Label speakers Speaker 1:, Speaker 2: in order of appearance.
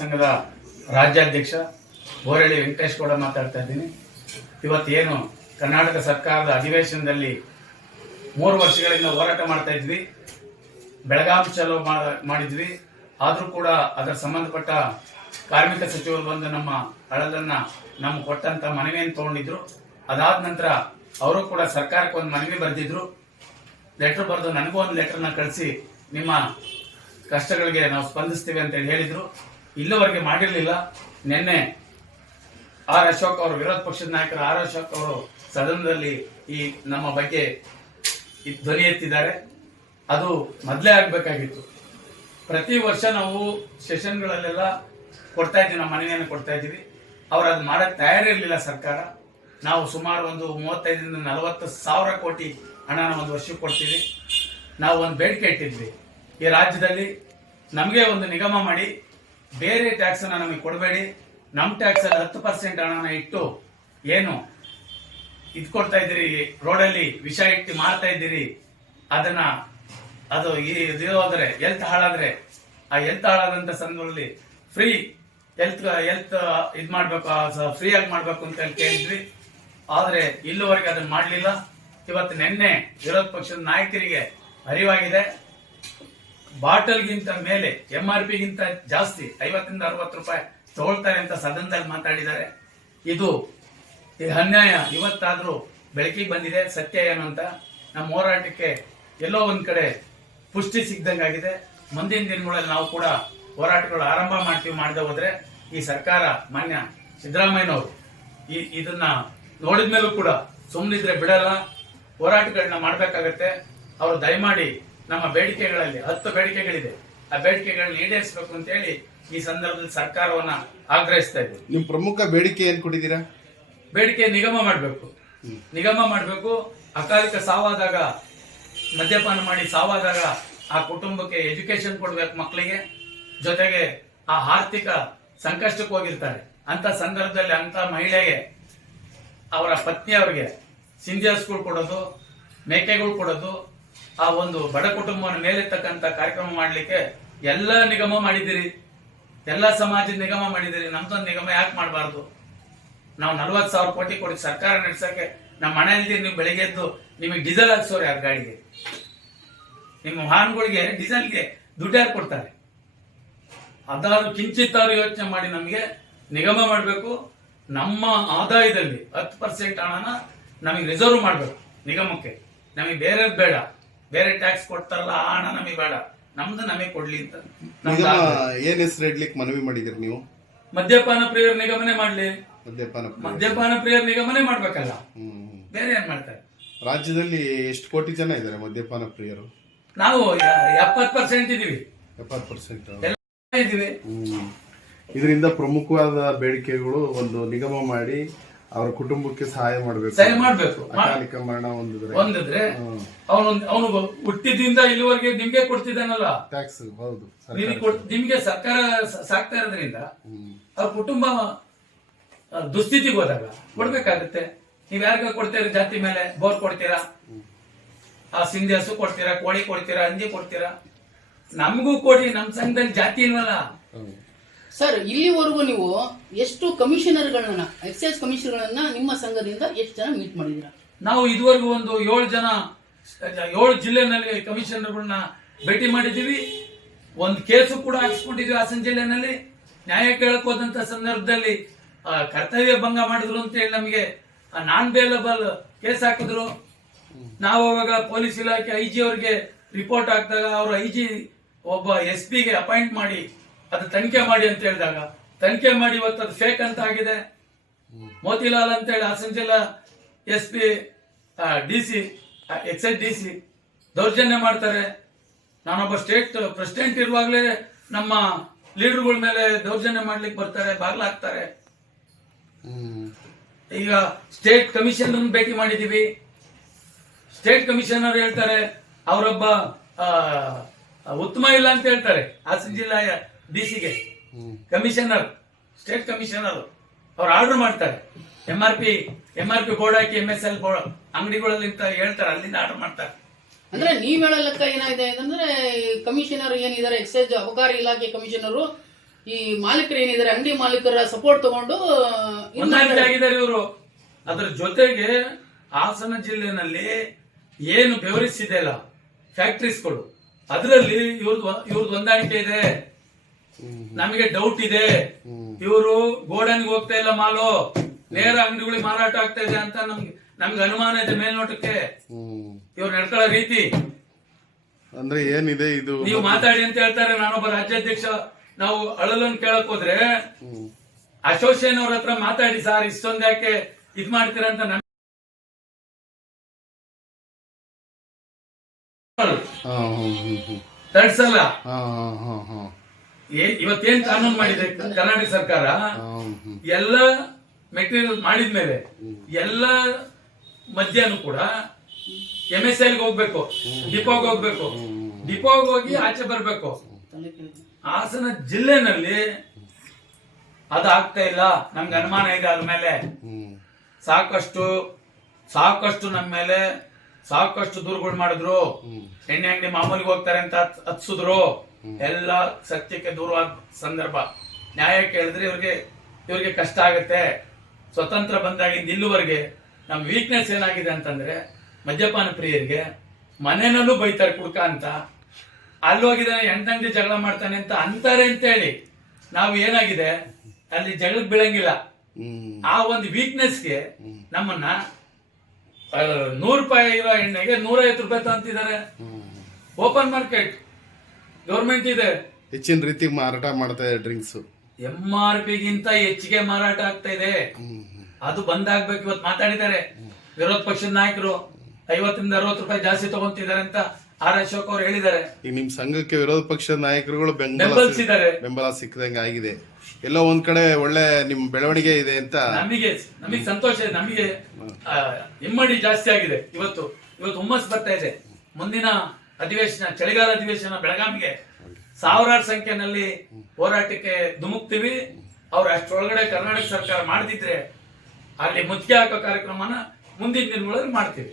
Speaker 1: ಸಂಘದ ರಾಜ್ಯಾಧ್ಯಕ್ಷ ಬೋರಳ್ಳಿ ವೆಂಕಟೇಶ್ ಗೌಡ ಮಾತಾಡ್ತಾ ಇದ್ದೀನಿ. ಇವತ್ತೇನು ಕರ್ನಾಟಕ ಸರ್ಕಾರದ ಅಧಿವೇಶನದಲ್ಲಿ ಮೂರು ವರ್ಷಗಳಿಂದ ಹೋರಾಟ ಮಾಡ್ತಾ ಇದ್ವಿ. ಬೆಳಗಾಂ ಚಲೋ ಮಾಡಿದ್ವಿ. ಆದರೂ ಕೂಡ ಅದರ ಸಂಬಂಧಪಟ್ಟ ಕಾರ್ಮಿಕ ಸಚಿವರು ಬಂದು ನಮ್ಮ ಹಳದನ್ನು ನಮ್ಗೆ ಕೊಟ್ಟಂತ ಮನವಿಯನ್ನು ತಗೊಂಡಿದ್ರು. ಅದಾದ ನಂತರ ಅವರು ಕೂಡ ಸರ್ಕಾರಕ್ಕೆ ಒಂದು ಮನವಿ ಬರೆದಿದ್ರು. ಲೆಟರ್ ಬರೆದು ನನಗೂ ಒಂದು ಲೆಟರ್ನ ಕಳಿಸಿ ನಿಮ್ಮ ಕಷ್ಟಗಳಿಗೆ ನಾವು ಸ್ಪಂದಿಸ್ತೀವಿ ಅಂತ ಹೇಳಿದರು ಹೇಳಿದ್ರು. ಇಲ್ಲಿವರೆಗೆ ಮಾಡಿರಲಿಲ್ಲ. ನಿನ್ನೆ ಆರ್ ಅಶೋಕ್ ಅವರು, ವಿರೋಧ ಪಕ್ಷದ ನಾಯಕರು ಆರ್ ಅಶೋಕ್ ಅವರು ಸದನದಲ್ಲಿ ಈ ನಮ್ಮ ಬಗ್ಗೆ ಧ್ವನಿ ಎತ್ತಿದ್ದಾರೆ. ಅದು ಮೊದಲೇ ಆಗಬೇಕಾಗಿತ್ತು. ಪ್ರತಿ ವರ್ಷ ನಾವು ಸೆಷನ್ಗಳಲ್ಲೆಲ್ಲ ಕೊಡ್ತಾ ಇದ್ದೀವಿ, ನಮ್ಮ ಮನವಿಯನ್ನು ಕೊಡ್ತಾ ಇದ್ದೀವಿ. ಅವ್ರು ಅದು ಮಾಡೋಕ್ಕೆ ತಯಾರಿರಲಿಲ್ಲ ಸರ್ಕಾರ. ನಾವು ಸುಮಾರು ಒಂದು ಮೂವತ್ತೈದರಿಂದ ನಲವತ್ತು ಸಾವಿರ ಕೋಟಿ ಹಣನ ಒಂದು ವರ್ಷಕ್ಕೆ ಕೊಡ್ತೀವಿ. ನಾವು ಒಂದು ಬೇಡಿಕೆ ಇಟ್ಟಿದ್ವಿ. ಈ ರಾಜ್ಯದಲ್ಲಿ ನಮಗೆ ಒಂದು ನಿಗಮ ಮಾಡಿ ಬೇರೆ ಟ್ಯಾಕ್ಸ್ ಅನ್ನ ನಮಗೆ ಕೊಡಬೇಡಿ. ನಮ್ಮ ಟ್ಯಾಕ್ಸ್ ಅಲ್ಲಿ ಹತ್ತು ಪರ್ಸೆಂಟ್ ಹಣನ ಇಟ್ಟು ಏನು ಇದು ಕೊಡ್ತಾ ಇದ್ದೀರಿ, ರೋಡಲ್ಲಿ ವಿಷ ಇಟ್ಟು ಮಾರ್ತಾ ಇದ್ದೀರಿ, ಅದನ್ನ ಅದು ಈ ಹೋದ್ರೆ ಎಲ್ತ್ ಹಾಳಾದ್ರೆ, ಆ ಎಲ್ತ್ ಹಾಳಾದಂತ ಸಂದರ್ಭದಲ್ಲಿ ಫ್ರೀ ಎಲ್ತ್ ಎಲ್ತ್ ಇದ್ ಮಾಡ್ಬೇಕು ಫ್ರೀ ಆಗಿ ಮಾಡ್ಬೇಕು ಅಂತ ಹೇಳಿ ಕೇಳಿದ್ವಿ. ಆದ್ರೆ ಇಲ್ಲಿವರೆಗೆ ಅದನ್ನ ಮಾಡಲಿಲ್ಲ. ಇವತ್ತು ನಿನ್ನೆ ವಿರೋಧ ಪಕ್ಷದ ನಾಯಕರಿಗೆ ಅರಿವಾಗಿದೆ. ಬಾಟಲ್ಗಿಂತ ಮೇಲೆ ಎಂ ಆರ್ ಪಿಗಿಂತ ಜಾಸ್ತಿ, ಐವತ್ತರಿಂದ ಅರವತ್ತು ರೂಪಾಯಿ ತಗೊಳ್ತಾರೆ ಅಂತ ಸದನದಲ್ಲಿ ಮಾತಾಡಿದ್ದಾರೆ. ಇದು ಅನ್ಯಾಯ. ಇವತ್ತಾದರೂ ಬೆಳಕಿಗೆ ಬಂದಿದೆ, ಸತ್ಯ ಏನು ಅಂತ ನಮ್ಮ ಹೋರಾಟಕ್ಕೆ ಎಲ್ಲೋ ಒಂದು ಕಡೆ ಪುಷ್ಟಿ ಸಿಗ್ದಂಗಾಗಿದೆ. ಮುಂದಿನ ದಿನಗಳಲ್ಲಿ ನಾವು ಕೂಡ ಹೋರಾಟಗಳು ಆರಂಭ ಮಾಡ್ತೀವಿ, ಮಾಡದೆ ಹೋದರೆ ಈ ಸರ್ಕಾರ ಮಾನ್ಯ ಸಿದ್ದರಾಮಯ್ಯನವರು ಈ ಇದನ್ನ ನೋಡಿದ ಮೇಲೂ ಕೂಡ ಸುಮ್ಮನಿದ್ರೆ ಬಿಡಲ್ಲ. ಹೋರಾಟಗಳನ್ನ ಮಾಡಬೇಕಾಗತ್ತೆ. ಅವರು ದಯಮಾಡಿ ನಮ್ಮ ಬೇಡಿಕೆಗಳಲ್ಲಿ ಹತ್ತು ಬೇಡಿಕೆಗಳಿದೆ. ಆ ಬೇಡಿಕೆಗಳನ್ನ ಈಡೇರಿಸಬೇಕು ಅಂತ ಹೇಳಿ ಈ ಸಂದರ್ಭದಲ್ಲಿ ಸರ್ಕಾರವನ್ನ ಆಗ್ರಹಿಸ್ತಾ ಇದ್ದೀವಿ.
Speaker 2: ನಿಮ್ ಪ್ರಮುಖ ಬೇಡಿಕೆ ಏನ್ ಕೊಟ್ಟಿದ್ದೀರಾ?
Speaker 1: ಬೇಡಿಕೆ ನಿಗಮ ಮಾಡಬೇಕು. ನಿಗಮ ಮಾಡಬೇಕು ಅಕಾಲಿಕ ಸಾವಾದಾಗ ಮದ್ಯಪಾನ ಮಾಡಿ ಸಾವಾದಾಗ ಆ ಕುಟುಂಬಕ್ಕೆ ಎಜುಕೇಶನ್ ಕೊಡ್ಬೇಕು ಮಕ್ಕಳಿಗೆ. ಜೊತೆಗೆ ಆ ಆರ್ಥಿಕ ಸಂಕಷ್ಟಕ್ಕೆ ಹೋಗಿರ್ತಾರೆ. ಅಂತ ಸಂದರ್ಭದಲ್ಲಿ ಅಂತ ಮಹಿಳೆಗೆ ಅವರ ಪತ್ನಿಯವರಿಗೆ ಅವರಿಗೆ ಸ್ಕೂಲ್ ಕೊಡೋದು ಮೇಕೆಗಳು ಕೊಡೋದು ಆ ಒಂದು ಬಡ ಕುಟುಂಬವನ್ನು ಮೇಲೆತ್ತಕ್ಕಂತ ಕಾರ್ಯಕ್ರಮ ಮಾಡಲಿಕ್ಕೆ ಎಲ್ಲ ನಿಗಮ ಮಾಡಿದಿರಿ ಎಲ್ಲ ಸಮಾಜದ ನಿಗಮ ಮಾಡಿದಿರಿ ನಮ್ದೊಂದು ನಿಗಮ ಯಾಕೆ ಮಾಡಬಾರ್ದು? ನಾವು ನಲ್ವತ್ತು ಸಾವಿರ ಕೋಟಿ ಕೊಡಿ ಸರ್ಕಾರ ನಡೆಸಕ್ಕೆ ನಮ್ಮ ಮನೆಯಲ್ಲಿ ನೀವು ಬೆಳಿಗ್ಗೆ ಎದ್ದು ನಿಮಗೆ ಡೀಸೆಲ್ ಹಾಕ್ಸೋರು ಯಾರು ಗಾಡಿಗೆ? ನಿಮ್ಮ ವಾಹನಗಳಿಗೆ ಡೀಸೆಲ್ಗೆ ದುಡ್ಡು ಯಾರು ಕೊಡ್ತಾರೆ? ಅದಾದ್ರು ಕಿಂಚಿತ್ತಾರು ಯೋಚನೆ ಮಾಡಿ ನಮಗೆ ನಿಗಮ ಮಾಡಬೇಕು. ನಮ್ಮ ಆದಾಯದಲ್ಲಿ ಹತ್ತು ಪರ್ಸೆಂಟ್ ಹಣನ ನಮಗೆ ರಿಸರ್ವ್ ಮಾಡಬೇಕು ನಿಗಮಕ್ಕೆ. ನಮಗೆ ಬೇರೆ ಬೇಡ. ಬೇರೆ ಟ್ಯಾಕ್ಸ್ ಕೊಡ್ತಾರಲ್ಲ ಆ ಹಣ ನಮಗೆ ಬೇಡ. ನಮ್ದು ನಮಗೆ ಕೊಡ್ಲಿ ಅಂತ. ನಮ್ದು
Speaker 2: ನಿಗಮ
Speaker 1: ಆಗ್ಬೇಕು.
Speaker 2: ಏನ್ ಹೆಸರು ಇಡ್ಲಿಕ್ಕೆ ಮನವಿ ಮಾಡಿದಿರಿ ನೀವು?
Speaker 1: ಮದ್ಯಪಾನ ಪ್ರಿಯರ್ ನಿಗಮನೆ ಮಾಡ್ಲಿ.
Speaker 2: ಮದ್ಯಪಾನ ಪ್ರಿಯ.
Speaker 1: ಮದ್ಯಪಾನ ಪ್ರಿಯರ್ ನಿಗಮನೆ ಮಾಡ್ಬೇಕಲ್ಲ.
Speaker 2: ಹ್ಮ್.
Speaker 1: ಬೇರೆ ಏನ್ ಮಾಡ್ತಾರೆ?
Speaker 2: ರಾಜ್ಯದಲ್ಲಿ ಎಷ್ಟು ಕೋಟಿ ಜನ ಇದ್ದಾರೆ ಮದ್ಯಪಾನ ಪ್ರಿಯರು?
Speaker 1: ನಾವು ಎಪ್ಪತ್ ಪರ್ಸೆಂಟ್ ಇದೀವಿ
Speaker 2: ಎಪ್ಪತ್ತು ಪರ್ಸೆಂಟ್
Speaker 1: ಎಲ್ಲ ಇದೀವಿ
Speaker 2: ಇದರಿಂದ ಪ್ರಮುಖವಾದ ಬೇಡಿಕೆಗಳು ಒಂದು ನಿಗಮ ಮಾಡಿ ಅವರ ಕುಟುಂಬಕ್ಕೆ ಸಹಾಯ ಮಾಡಬೇಕು.
Speaker 1: ಸಹಾಯ ಮಾಡ್ಬೇಕು.
Speaker 2: ಅಕಾಲಿಕ ಮರಣ ಹೊಂದಿದ್ರೆ.
Speaker 1: ಒಂದಿದ್ರೆ ಅವನು ಅವನು ಹುಟ್ಟಿದಿಂದ ಇಲ್ಲಿವರೆಗೆ ನಿಮ್ಗೆ ಕೊಡ್ತಿದ್ದಾನಲ್ಲ?
Speaker 2: ಟ್ಯಾಕ್ಸ್ ಹೌದು.
Speaker 1: ನಿಮಗೆ ನಿಮ್ಗೆ ಸರ್ಕಾರ ಸಾಕ್ತಾ ಇರೋದ್ರಿಂದ ಅವ್ರ ಕುಟುಂಬ ದುಸ್ಥಿತಿಗೆ ಹೋದಾಗ ಕೊಡ್ಬೇಕಾಗುತ್ತೆ. ನೀವ್ ಯಾರಿಗ ಕೊಡ್ತೀರ? ಜಾತಿ ಮೇಲೆ ಬೋರ್ ಕೊಡ್ತೀರಾ? ಆ ಸಿಂಧಿ ಹಸು ಕೊಡ್ತೀರಾ? ಕೋಳಿ ಕೊಡ್ತೀರಾ? ಹಂದಿ ಕೊಡ್ತೀರಾ? ನಮಗೂ ಕೊಡಿ. ನಮ್ ಸಂಘದಲ್ಲಿ ಜಾತಿ ಇಲ್ವಲ್ಲ.
Speaker 3: ಸರ್, ಇಲ್ಲಿವರೆಗೂ ನೀವು ಎಷ್ಟು ಕಮಿಷನರ್ಗಳನ್ನ, ಎಕ್ಸೈಸ್ ಕಮಿಷನರ್ಗಳನ್ನ ನಿಮ್ಮ ಸಂಘದಿಂದ ಎಷ್ಟು ಜನ ಮೀಟ್ ಮಾಡಿದ್ದೀರಾ?
Speaker 1: ನಾವು ಇದುವರೆಗೂ ಒಂದು ಏಳು ಜನ, ಏಳು ಜಿಲ್ಲೆನಲ್ಲಿ ಕಮಿಷನರ್ಗಳನ್ನ ಭೇಟಿ ಮಾಡಿದ್ದೀವಿ. ಒಂದು ಕೇಸು ಕೂಡ ಹಾಕಿಸ್ಕೊಂಡಿದ್ವಿ ಹಾಸನ ಜಿಲ್ಲೆನಲ್ಲಿ ನ್ಯಾಯ ಕೇಳಕ್ ಹೋದಂತ ಸಂದರ್ಭದಲ್ಲಿ ಕರ್ತವ್ಯ ಭಂಗ ಮಾಡಿದ್ರು ಅಂತ ಹೇಳಿ ನಮಗೆ ನಾನ್ ಬೇಲಬಲ್ ಕೇಸ್ ಹಾಕಿದ್ರು. ನಾವು ಅವಾಗ ಪೊಲೀಸ್ ಇಲಾಖೆ ಐ ಜಿ ಅವರಿಗೆ ರಿಪೋರ್ಟ್ ಹಾಕಿದಾಗ ಅವರು ಐ ಜಿ ಒಬ್ಬ ಎಸ್ ಪಿಗೆ ಅಪಾಯಿಂಟ್ ಮಾಡಿ ಅದು ತನಿಖೆ ಮಾಡಿ ಅಂತ ಹೇಳಿದಾಗ, ತನಿಖೆ ಮಾಡಿ ಇವತ್ತು ಅದು ಫೇಕ್ ಅಂತ ಆಗಿದೆ. ಮೋತಿಲಾಲ್ ಅಂತ ಹೇಳಿ ಹಾಸನ ಜಿಲ್ಲಾ S P D C excise D C ದೌರ್ಜನ್ಯ ಮಾಡ್ತಾರೆ. ನಾನೊಬ್ಬ ಸ್ಟೇಟ್ ಪ್ರೆಸಿಡೆಂಟ್ ಇರುವಾಗಲೇ ನಮ್ಮ ಲೀಡರ್ಗಳ ಮೇಲೆ ದೌರ್ಜನ್ಯ ಮಾಡ್ಲಿಕ್ಕೆ ಬರ್ತಾರೆ ಬಾಗ್ಲಾಗ್ತಾರೆ. ಈಗ ಸ್ಟೇಟ್ ಕಮಿಷನರ್ ಭೇಟಿ ಮಾಡಿದೀವಿ. ಸ್ಟೇಟ್ ಕಮಿಷನರ್ ಹೇಳ್ತಾರೆ, ಅವರೊಬ್ಬ ಉತ್ತಮ ಇಲ್ಲ ಅಂತ ಹೇಳ್ತಾರೆ. ಹಾಸನ ಜಿಲ್ಲೆಯ ಡಿ ಸಿಗೆ. ಕಮಿಷನರ್ ಸ್ಟೇಟ್ ಕಮಿಷನರ್ ಅವ್ರು ಆರ್ಡರ್ ಮಾಡ್ತಾರೆ. M R P M R P board ಹಾಕಿ ಎಂ ಎಸ್ ಎಲ್ ಬೋರ್ಡ್ ಅಂಗಡಿಗಳಲ್ಲಿ ಹೇಳ್ತಾರೆ ಅಲ್ಲಿಂದ ಆರ್ಡರ್ ಮಾಡ್ತಾರೆ.
Speaker 3: ಅಂದ್ರೆ ನೀವ್ ಹೇಳೋ ಲೆಕ್ಕ ಏನಾಗಿದೆ ಅಂತಂದ್ರೆ ಕಮಿಷನರ್ ಏನಿದ್ದಾರೆ ಎಕ್ಸೈಸ್ ಅಬಕಾರಿ ಇಲಾಖೆ ಕಮಿಷನರು ಈ ಮಾಲೀಕರು ಏನಿದ್ದಾರೆ ಅಂಗಡಿ ಮಾಲೀಕರ ಸಪೋರ್ಟ್ ತಗೊಂಡು
Speaker 1: ಆಗಿದ್ದಾರೆ ಇವರು. ಅದರ ಜೊತೆಗೆ ಹಾಸನ ಜಿಲ್ಲೆನಲ್ಲಿ ಏನು ಬೆವರಿಸಿದೆ ಅಲ್ಲ ಫ್ಯಾಕ್ಟ್ರೀಸ್ಗಳು ಅದರಲ್ಲಿ ಇವ್ರದ್ದು ಇವ್ರದ್ದು ಹೊಂದಾಣಿಕೆ ಇದೆ. ನಮಗೆ ಡೌಟ್ ಇದೆ. ಇವರು ಗೋಡನ್ಗೆ ಹೋಗ್ತಾ ಇಲ್ಲ ಮಾಲು. ನೇರ ಅಂಗಡಿಗಳಿಗೆ ಮಾರಾಟ ಆಗ್ತಾ ಇದೆ ಅಂತ ನಮ್ಗೆ ನಮ್ಗೆ ಅನುಮಾನ ಇದೆ ಮೇಲ್ನೋಟಕ್ಕೆ. ಇವ್ರು ನಡ್ಕೊಳ್ಳೋ ರೀತಿ.
Speaker 2: ಅಂದ್ರೆ ಏನಿದೆ ಇದು?
Speaker 1: ನೀವು ಮಾತಾಡಿ ಅಂತ ಹೇಳ್ತಾರೆ. ನಾನೊಬ್ಬ ರಾಜ್ಯಾಧ್ಯಕ್ಷ. ನಾವು ಅಳಲನ್ ಕೇಳಕ್ ಹೋದ್ರೆ. ಅಶೋಸಿಯನ್ ಅವ್ರ ಹತ್ರ ಮಾತಾಡಿ ಸರ್ ಇಷ್ಟೊಂದು ಯಾಕೆ ಇದ್ ಮಾಡ್ತೀರಾ ಅಂತ ನಮ್. ತಡ್ಸಲ್ಲ.
Speaker 2: ಹಾ, ಹಾ, ಹಾ, ಹಾ.
Speaker 1: ಏ- ಇವತ್ತೇನ್ ಕಾನೂನು ಮಾಡಿದೆ? ಕರ್ನಾಟಕ ಸರ್ಕಾರ? ಎಲ್ಲ ಮೆಟೀರಿಯಲ್ ಮಾಡಿದ್ಮೇಲೆ ಎಲ್ಲ ಮದ್ಯನು ಕೂಡ ಎಂ ಎಸ್ ಎಲ್ಗೆ ಹೋಗ್ಬೇಕು ಡಿಪೋಗ್ ಹೋಗ್ಬೇಕು ಡಿಪೋಗ್ ಹೋಗಿ ಆಚೆ ಬರ್ಬೇಕು. ಹಾಸನ ಜಿಲ್ಲೆನಲ್ಲಿ ಅದಾಗ್ತಾ ಆಗ್ತಾ ಇಲ್ಲ. ನಮ್ಗೆ ಅನುಮಾನ ಇದೆ ಅದ್ರ ಮೇಲೆ. ಸಾಕಷ್ಟು ಸಾಕಷ್ಟು ನಮ್ಮ ಮೇಲೆ ಸಾಕಷ್ಟು ದೂರುಗಳು ಮಾಡಿದ್ರು. ಎಣ್ಣೆ ಅಂಗಡಿ ಮಾಮೂಲಿಗೆ ಹೋಗ್ತಾರೆ ಅಂತ ಹತ್- ಹತ್ಸಿದ್ರು. ಎಲ್ಲ ಸತ್ಯಕ್ಕೆ ದೂರವಾದ ಸಂದರ್ಭ. ನ್ಯಾಯ ಕೇಳಿದ್ರೆ ಇವ್ರಿಗೆ ಇವ್ರಿಗೆ ಕಷ್ಟ ಆಗುತ್ತೆ. ಸ್ವತಂತ್ರ ಬಂದಾಗಿಂದ ಇಲ್ಲಿವರೆಗೆ ನಮ್ಮ ವೀಕ್ನೆಸ್ ಏನಾಗಿದೆ ಅಂತಂದ್ರೆ ಮದ್ಯಪಾನ ಪ್ರಿಯರಿಗೆ ಮನೆಯಲ್ಲೂ ಬೈತಾರೆ ಕುಡ್ಕ ಅಂತ. ಅಲ್ಲಿ ಹೋಗಿದ್ದಾನೆ ಎಂಟಂಗಡಿ ಜಗಳ ಮಾಡ್ತಾನೆ ಅಂತ ಅಂತಾರೆ ಅಂತ ಹೇಳಿ ನಾವು ಏನಾಗಿದೆ? ಅಲ್ಲಿ ಜಗಳ ಬೀಳಂಗಿಲ್ಲ. ಆ ಒಂದು ವೀಕ್ನೆಸ್ಗೆ ನಮ್ಮನ್ನ ನೂರು ರೂಪಾಯಿ ಇರೋ ಎಣ್ಣೆಗೆ ನೂರೈವತ್ತು ರೂಪಾಯಿ ತಗೊಂತಿದ್ದಾರೆ ಓಪನ್ ಮಾರ್ಕೆಟ್ ಗೌರ್ಮೆಂಟ್ ಇದೆ.
Speaker 2: ಹೆಚ್ಚಿನ ರೀತಿ ಮಾರಾಟ ಮಾಡ್ತಾ ಇದೆ ಡ್ರಿಂಕ್ಸ್.
Speaker 1: ಎಂ ಆರ್ ಪಿಗಿಂತ ಹೆಚ್ಚಿಗೆ ಮಾರಾಟ ಆಗ್ತಾ ಇದೆ. ಅದು ಬಂದಾಗ್ಬೇಕು ಇವತ್ತು ಮಾತಾಡಿದ್ದಾರೆ. ವಿರೋಧ ಪಕ್ಷದ ನಾಯಕರು ಐವತ್ತರಿಂದ ಅರವತ್ತು ರೂಪಾಯಿ ಜಾಸ್ತಿ ತಗೊಂತಿದ್ದಾರೆ ಅಂತ ಆರ್ ಅಶೋಕ್ ಅವ್ರು ಹೇಳಿದ್ದಾರೆ.
Speaker 2: ಈಗ ನಿಮ್ ಸಂಘಕ್ಕೆ ವಿರೋಧ ಪಕ್ಷದ ನಾಯಕರುಗಳು ಬೆಂಬಲ ಬೆಂಬಲ ಸಿಕ್ಕದಂಗೆ ಆಗಿದೆ. ಎಲ್ಲೋ ಒಂದ್ ಕಡೆ ಒಳ್ಳೆ ನಿಮ್ ಬೆಳವಣಿಗೆ ಇದೆ ಅಂತ.
Speaker 1: ನಮಗೆ ನಮಗೆ ಸಂತೋಷ ಇದೆ. ನಮಗೆ ಇಮ್ಮಡಿ ಜಾಸ್ತಿ ಆಗಿದೆ. ಇವತ್ತು ಇವತ್ತು ಹುಮ್ಮಸ್ ಬರ್ತಾ ಇದೆ. ಮುಂದಿನ ಅಧಿವೇಶನ, ಚಳಿಗಾಲ ಅಧಿವೇಶನ ಬೆಳಗಾವಿಗೆ ಸಾವಿರಾರು ಸಂಖ್ಯೆನಲ್ಲಿ ಹೋರಾಟಕ್ಕೆ ಧುಮುಕ್ತೀವಿ. ಅವ್ರು ಅಷ್ಟರೊಳಗಡೆ ಕರ್ನಾಟಕ ಸರ್ಕಾರ ಮಾಡದಿದ್ರೆ ಅಲ್ಲಿ ಮುತ್ತಿಗೆ ಹಾಕೋ ಕಾರ್ಯಕ್ರಮನ ಮುಂದಿನ ದಿನಗಳಲ್ಲಿ ಮಾಡ್ತೀವಿ.